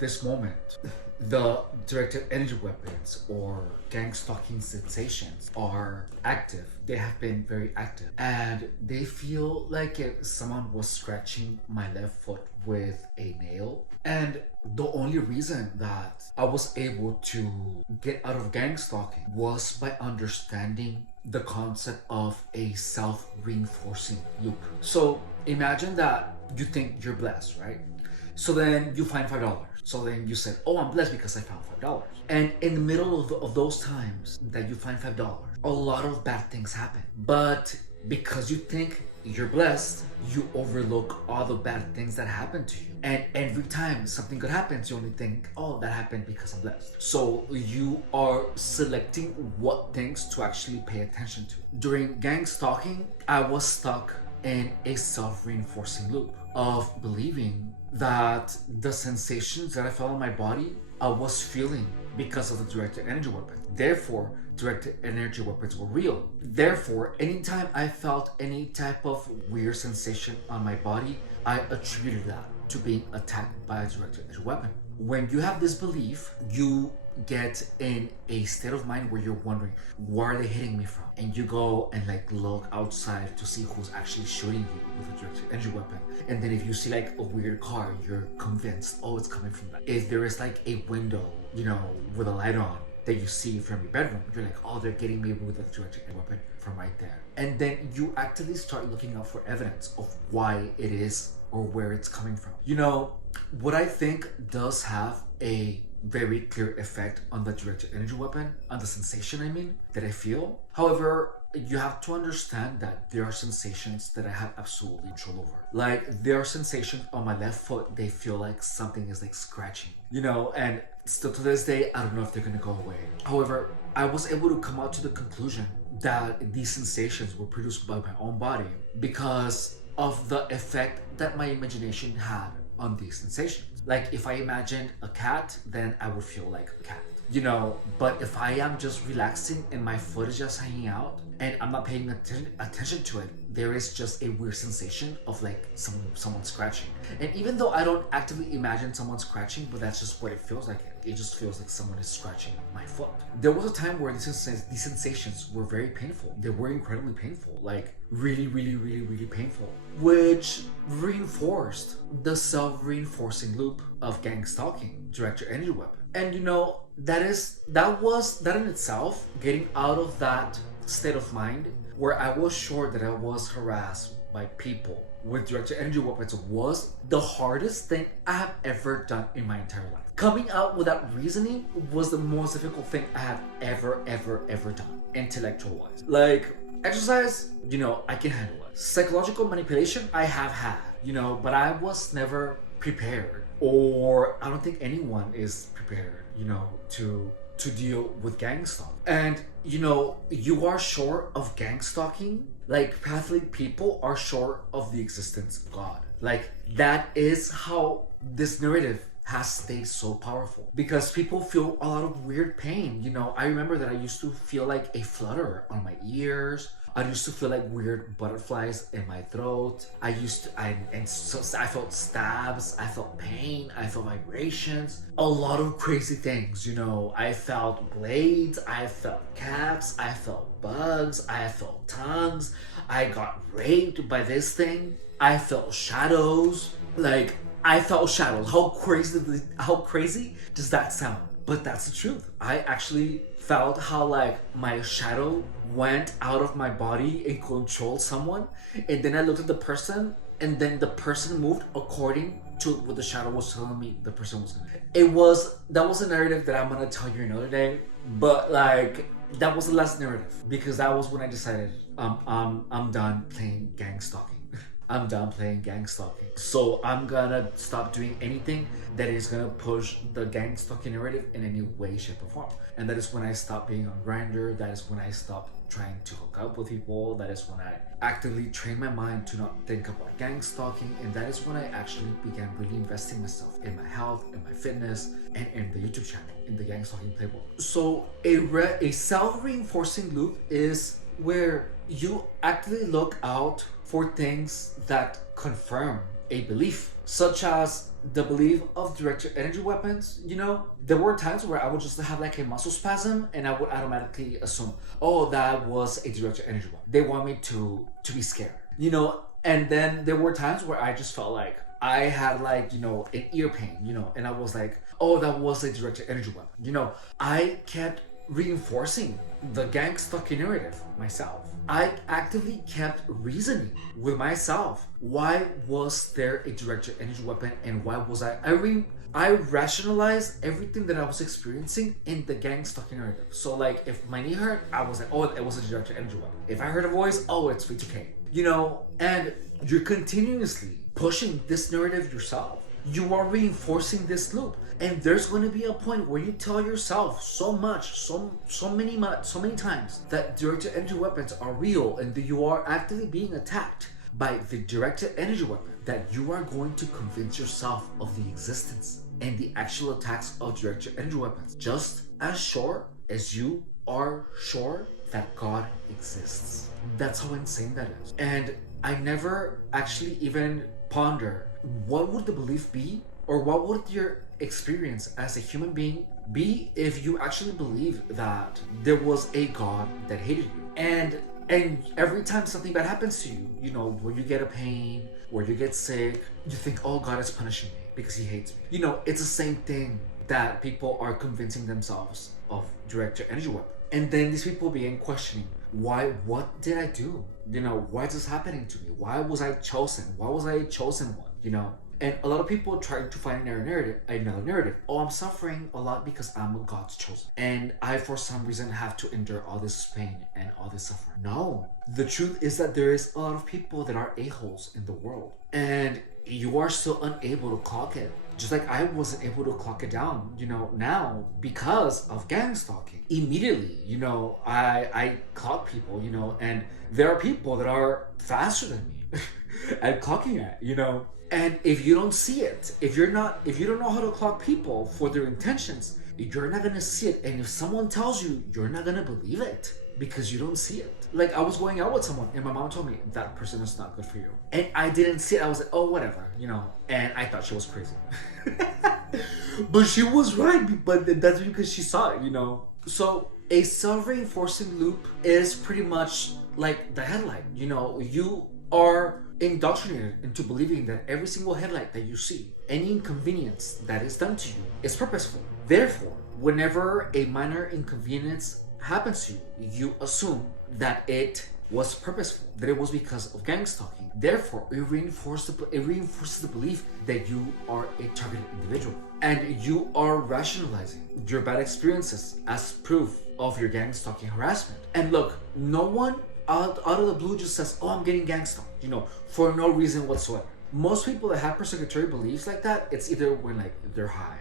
this moment, the directed energy weapons or gang stalking sensations are active. They have been very active. And they feel like if someone was scratching my left foot with a nail. And the only reason that I was able to get out of gang stalking was by understanding the concept of a self-reinforcing loop. So imagine that you think you're blessed, right? So then you find $5. So then you said, oh, I'm blessed because I found $5. And in the middle of those times that you find $5, a lot of bad things happen. But because you think you're blessed, you overlook all the bad things that happen to you. And every time something good happens, you only think, oh, that happened because I'm blessed. So you are selecting what things to actually pay attention to. During gang stalking, I was stuck in a self-reinforcing loop of believing that the sensations that I felt in my body, I was feeling because of the directed energy weapon. Therefore, directed energy weapons were real. Therefore, anytime I felt any type of weird sensation on my body, I attributed that to being attacked by a directed energy weapon. When you have this belief, you get in a state of mind where you're wondering, where are they hitting me from? And you go and like look outside to see who's actually shooting you with a directed energy weapon. And then if you see like a weird car, you're convinced, oh, it's coming from that. If there is like a window, with a light on that you see from your bedroom, you're like, oh, they're getting me with a directed energy weapon from right there. And then you actively start looking out for evidence of why it is or where it's coming from. What I think does have a very clear effect on the directed energy weapon, on the sensation that I feel. However, you have to understand that there are sensations that I have absolutely control over. Like, there are sensations on my left foot, they feel like something is like scratching, and still to this day, I don't know if they're gonna go away. However, I was able to come out to the conclusion that these sensations were produced by my own body because of the effect that my imagination had on these sensations. Like, if I imagined a cat, then I would feel like a cat, but if I am just relaxing and my foot is just hanging out and I'm not paying attention to it, there is just a weird sensation of like someone scratching. And even though I don't actively imagine someone scratching, but that's just what it feels like. It just feels like someone is scratching my foot. There was a time where these sensations were very painful. They were incredibly painful, like really, really, really, really painful, which reinforced the self-reinforcing loop of gang stalking, directed energy weapon. And that in itself, getting out of that state of mind where I was sure that I was harassed by people with directed energy weapons was the hardest thing I have ever done in my entire life. Coming out with that reasoning was the most difficult thing I have ever done, intellectual-wise. Like, exercise, I can handle it. Psychological manipulation, I have had, but I was never prepared, or I don't think anyone is prepared, to deal with gang stalking. And you are sure of gang stalking, like Catholic people are sure of the existence of God. Like, that is how this narrative has stayed so powerful, because people feel a lot of weird pain. I remember that I used to feel like a flutter on my ears. I used to feel like weird butterflies in my throat. I felt stabs, I felt pain, I felt vibrations, a lot of crazy things, I felt blades, I felt cats, I felt bugs, I felt tongues, I got raped by this thing, I felt shadows, like, I felt shadows. How crazy does that sound? But that's the truth. I actually felt how like my shadow went out of my body and controlled someone, and then I looked at the person, and then the person moved according to what the shadow was telling me the person was gonna do. That was a narrative that I'm gonna tell you another day, but like, that was the last narrative, because that was when I decided I'm done playing gang stalking. I'm done playing gang stalking. So I'm gonna stop doing anything that is gonna push the gang stalking narrative in any way, shape, or form. And that is when I stopped being on Grindr. That is when I stopped trying to hook up with people. That is when I actively trained my mind to not think about gang stalking. And that is when I actually began really investing myself in my health, in my fitness, and in the YouTube channel, in the Gang Stalking Playbook. So a self-reinforcing loop is where you actively look out for things that confirm a belief, such as the belief of directed energy weapons. There were times where I would just have like a muscle spasm and I would automatically assume, oh, that was a directed energy weapon. They want me to be scared. And then there were times where I just felt like I had like, an ear pain, and I was like, oh, that was a directed energy weapon. I kept reinforcing the Gangstalking narrative myself. I actively kept reasoning with myself. Why was there a directed energy weapon, and why was I rationalized everything that I was experiencing in the Gangstalking narrative. So like if my knee hurt, I was like, oh, it was a directed energy weapon. If I heard a voice, oh, it's V2K. And you're continuously pushing this narrative yourself. You are reinforcing this loop. And there's going to be a point where you tell yourself so many times that directed energy weapons are real and that you are actively being attacked by the directed energy weapon, that you are going to convince yourself of the existence and the actual attacks of directed energy weapons, just as sure as you are sure that God exists. That's how insane that is. And I never actually even ponder what would the belief be, or what would your experience as a human being be if you actually believe that there was a God that hated you. And every time something bad happens to you, where you get a pain, where you get sick, you think, oh, God is punishing me because he hates me. It's the same thing that people are convincing themselves of directed energy weapon. And then these people begin questioning, what did I do? Why is this happening to me? Why was I chosen? Why was I a chosen one? And a lot of people try to find another narrative. Oh, I'm suffering a lot because I'm a God's chosen. And I, for some reason, have to endure all this pain and all this suffering. No. The truth is that there is a lot of people that are a-holes in the world. And you are still unable to clock it. Just like I wasn't able to clock it down, now because of gang stalking. Immediately, I clock people, and there are people that are faster than me at clocking it, And if you don't see it, if you don't know how to clock people for their intentions, you're not gonna see it. And if someone tells you, you're not gonna believe it because you don't see it. Like I was going out with someone and my mom told me that person is not good for you. And I didn't see it. I was like, oh, whatever, and I thought she was crazy. But she was right, but that's because she saw it, So a self-reinforcing loop is pretty much like the headlight, you are indoctrinated into believing that every single headlight that you see, any inconvenience that is done to you, is purposeful. Therefore, whenever a minor inconvenience happens to you, you assume that it was purposeful, that it was because of gang stalking. Therefore, it reinforces the belief that you are a targeted individual, and you are rationalizing your bad experiences as proof of your gang stalking harassment. And look, no one out of the blue just says, oh, I'm getting gang stalked, for no reason whatsoever. Most people that have persecutory beliefs like that, it's either when like they're high,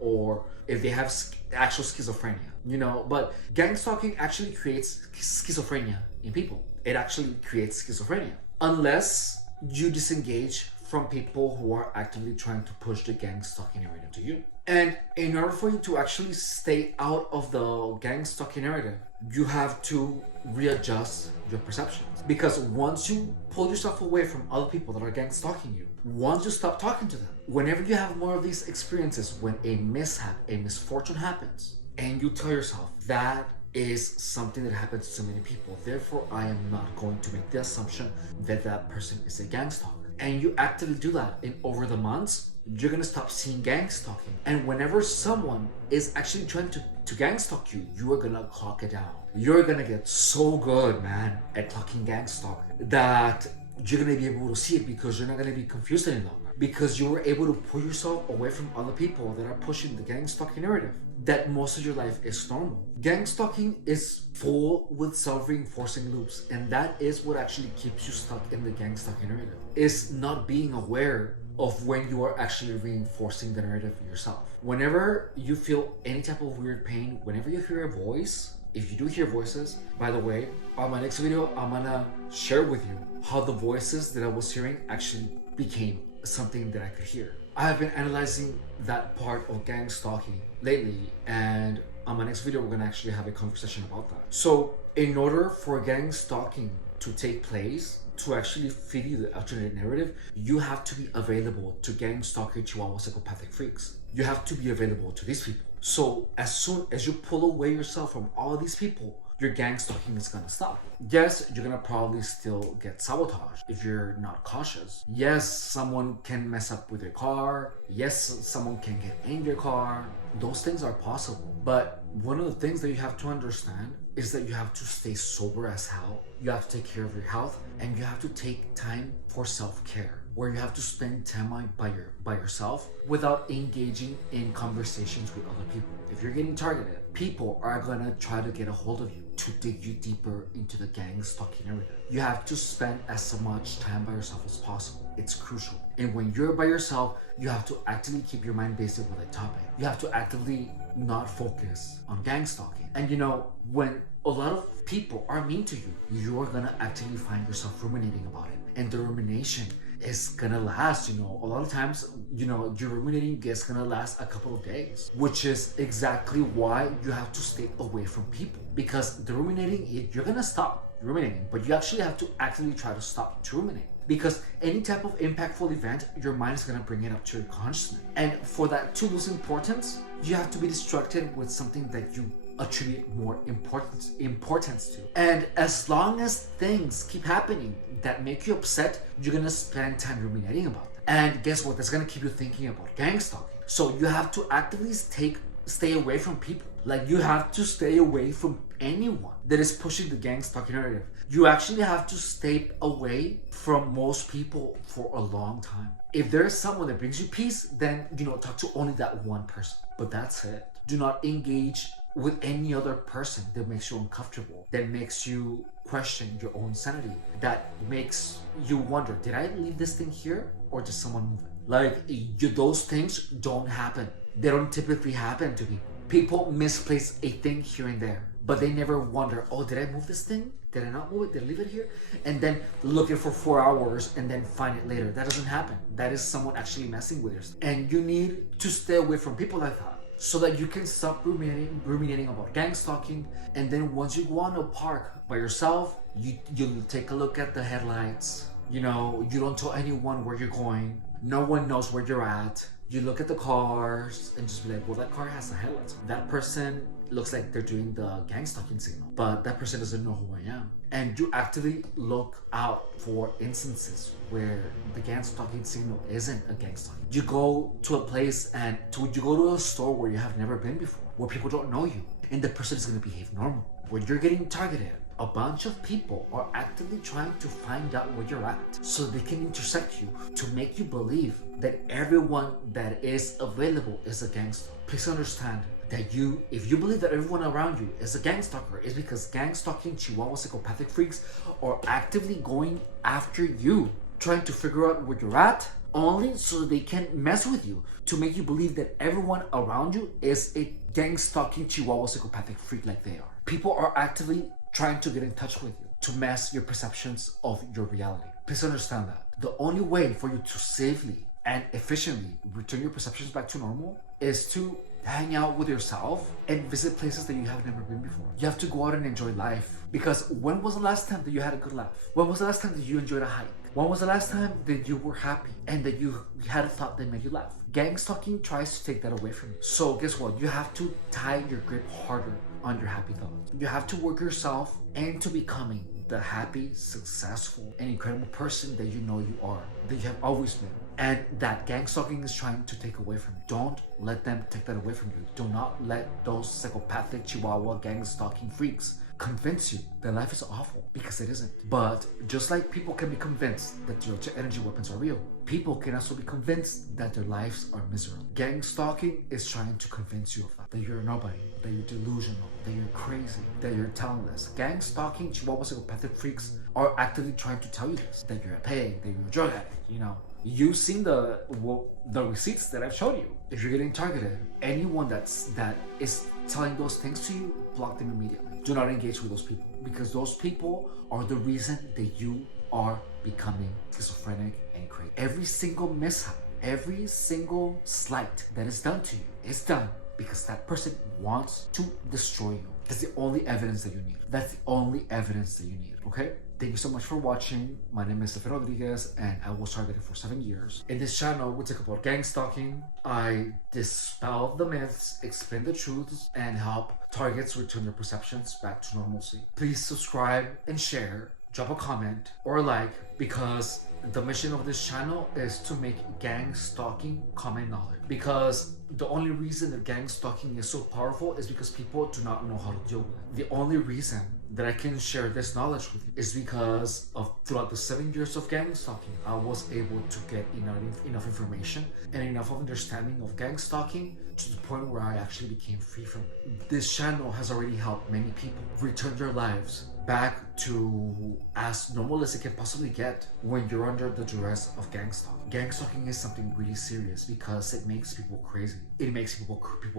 or if they have actual schizophrenia, but gang stalking actually creates schizophrenia in people. It actually creates schizophrenia unless you disengage from people who are actively trying to push the gang stalking narrative to you. And in order for you to actually stay out of the gang stalking narrative, you have to readjust your perceptions. Because once you pull yourself away from other people that are gang stalking you, once you stop talking to them, whenever you have more of these experiences, when a mishap, a misfortune happens, and you tell yourself that is something that happens to so many people, therefore I am not going to make the assumption that that person is a gang stalker. And you actively do that, and over the months, you're gonna stop seeing gang stalking. And whenever someone is actually trying to gang stalk you, you are gonna clock it down. You're gonna get so good, man, at clocking gang stalk that you're gonna be able to see it because you're not gonna be confused any longer. Because you were able to pull yourself away from other people that are pushing the gang stalking narrative, that most of your life is normal. Gang stalking is full with self-reinforcing loops, and that is what actually keeps you stuck in the gang stalking narrative, is not being aware of when you are actually reinforcing the narrative yourself. Whenever you feel any type of weird pain, whenever you hear a voice, if you do hear voices, by the way, on my next video, I'm gonna share with you how the voices that I was hearing actually became something that I could hear. I have been analyzing that part of gang stalking lately, and on my next video, we're gonna actually have a conversation about that. So in order for gang stalking to take place, to actually feed you the alternate narrative, you have to be available to gang stalker chihuahua psychopathic freaks. You have to be available to these people. So as soon as you pull away yourself from all of these people, your gang stalking is gonna stop. Yes, you're gonna probably still get sabotaged if you're not cautious. Yes, someone can mess up with your car. Yes, someone can get in your car. Those things are possible. But one of the things that you have to understand is that you have to stay sober as hell. You have to take care of your health, and you have to take time for self-care, where you have to spend time by yourself without engaging in conversations with other people. If you're getting targeted, people are gonna try to get a hold of you to dig you deeper into the gang stalking area. You have to spend as much time by yourself as possible. It's crucial. And when you're by yourself, you have to actively keep your mind busy with a topic. You have to actively not focus on gang stalking. And when a lot of people are mean to you, you are gonna actively find yourself ruminating about it. And the rumination is gonna last, a lot of times, your ruminating is gonna last a couple of days, which is exactly why you have to stay away from people. Because the ruminating, you're gonna stop ruminating, but you actually have to actively try to stop to ruminate. Because any type of impactful event, your mind is gonna bring it up to your consciousness. And for that to lose importance, you have to be distracted with something that you attribute more importance to. And as long as things keep happening that make you upset, you're gonna spend time ruminating about them. And guess what? That's gonna keep you thinking about gang stalking. So you have to actively stay away from people. Like, you have to stay away from anyone that is pushing the gang stalking narrative. You actually have to stay away from most people for a long time. If there is someone that brings you peace, then talk to only that one person. But that's it. Do not engage with any other person that makes you uncomfortable, that makes you question your own sanity, that makes you wonder, did I leave this thing here or did someone move it? Like, those things don't happen. They don't typically happen to people. People misplace a thing here and there, but they never wonder, oh, did I move this thing? Did I not move it? Did I leave it here? And then look it for 4 hours and then find it later. That doesn't happen. That is someone actually messing with yours. And you need to stay away from people like that, so that you can stop ruminating about gang stalking. And then once you go on a park by yourself, you'll take a look at the headlights. You don't tell anyone where you're going. No one knows where you're at. You look at the cars and just be like, well, that car has the headlights. That person looks like they're doing the gang stalking signal, but that person doesn't know who I am. And you actively look out for instances where the gang stalking signal isn't a gang stalking. You go to a place you go to a store where you have never been before, where people don't know you, and the person is going to behave normal. When you're getting targeted, a bunch of people are actively trying to find out where you're at so they can intersect you to make you believe that everyone that is available is a gangster. Please understand that if you believe that everyone around you is a gang stalker, it's because gang stalking chihuahua psychopathic freaks are actively going after you, trying to figure out where you're at, only so they can mess with you, to make you believe that everyone around you is a gang stalking chihuahua psychopathic freak like they are. People are actively trying to get in touch with you to mess your perceptions of your reality. Please understand that the only way for you to safely and efficiently return your perceptions back to normal is to hang out with yourself and visit places that you have never been before. You have to go out and enjoy life. Because when was the last time that you had a good laugh? When was the last time that you enjoyed a hike? When was the last time that you were happy and that you had a thought that made you laugh? Gang stalking tries to take that away from you. So guess what? You have to tie your grip harder on your happy thoughts. You have to work yourself into becoming the happy, successful, and incredible person that you know you are, that you have always been. And that gang stalking is trying to take away from you. Don't let them take that away from you. Do not let those psychopathic chihuahua gang stalking freaks convince you that life is awful, because it isn't. But just like people can be convinced that your energy weapons are real, people can also be convinced that their lives are miserable. Gang stalking is trying to convince you of that you're nobody, that you're delusional, that you're crazy, that you're talentless. Gang stalking chihuahua psychopathic freaks are actively trying to tell you this, that you're a pig, that you're a drug addict, You've seen the receipts that I've showed you. If you're getting targeted, anyone that is telling those things to you, block them immediately. Do not engage with those people, because those people are the reason that you are becoming schizophrenic and crazy. Every single mishap, every single slight that is done to you is done because that person wants to destroy you. That's the only evidence that you need. That's the only evidence that you need, okay? Thank you so much for watching. My name is Stefan Rodriguez and I was targeted for 7 years. In this channel, we talk about gang stalking. I dispel the myths, explain the truths, and help targets return their perceptions back to normalcy. Please subscribe and share, drop a comment or like, because the mission of this channel is to make gang stalking common knowledge. Because the only reason that gang stalking is so powerful is because people do not know how to deal with it. The only reason that I can share this knowledge with you is because of throughout the 7 years of gang stalking, I was able to get enough information and enough of understanding of gang stalking to the point where I actually became free from it. This channel has already helped many people return their lives back to as normal as it can possibly get when you're under the duress of gang stalking. Gang stalking is something really serious because it makes people crazy. It makes people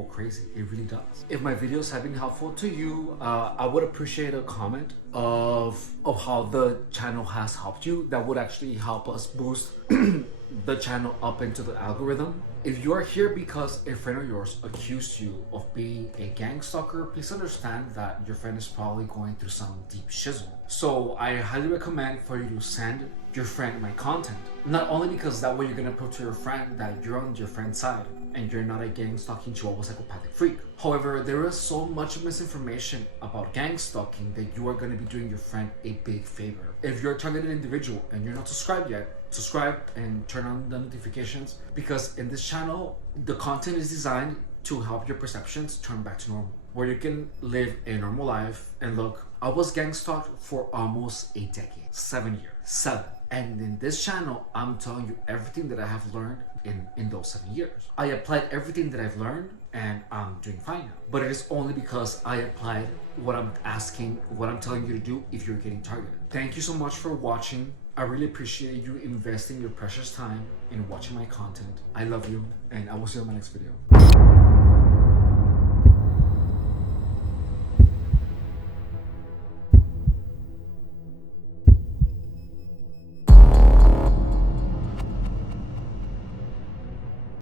crazy. It really does. If my videos have been helpful to you, I would appreciate a comment of how the channel has helped you. That would actually help us boost the channel up into the algorithm. If you are here because a friend of yours accused you of being a gang stalker, please understand that your friend is probably going through some deep shizzle. So I highly recommend for you to send your friend my content. Not only because that way you're gonna prove to your friend that you're on your friend's side and you're not a gang stalking chihuahua psychopathic freak. However, there is so much misinformation about gang stalking that you are going to be doing your friend a big favor. If you're a targeted individual and you're not subscribed yet, subscribe and turn on the notifications, because in this channel, the content is designed to help your perceptions turn back to normal, where you can live a normal life. And look, I was gang stalked for almost a decade, 7 years, 7. And in this channel, I'm telling you everything that I have learned in those 7 years. I applied everything that I've learned and I'm doing fine now. But it is only because I applied what I'm telling you to do if you're getting targeted. Thank you so much for watching. I really appreciate you investing your precious time in watching my content. I love you and I will see you in my next video.